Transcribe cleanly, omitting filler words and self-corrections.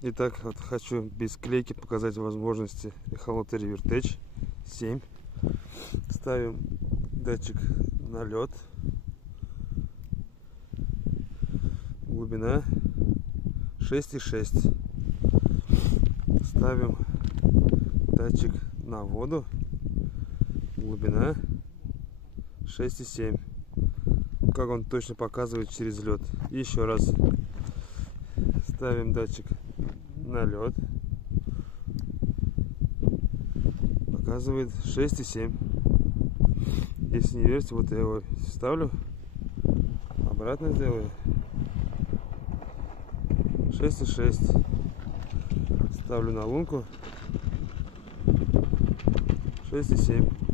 Итак, вот хочу без клейки показать возможности эхолота Rivertech 7. Ставим датчик на лед. Глубина 6,6. Ставим датчик на воду. Глубина 6,7. Как он точно показывает через лед. Еще раз ставим датчик на лед. Показывает 6,7. Если не верите, вот я его ставлю, обратно сделаю 6,6. Ставлю на лунку 6,7.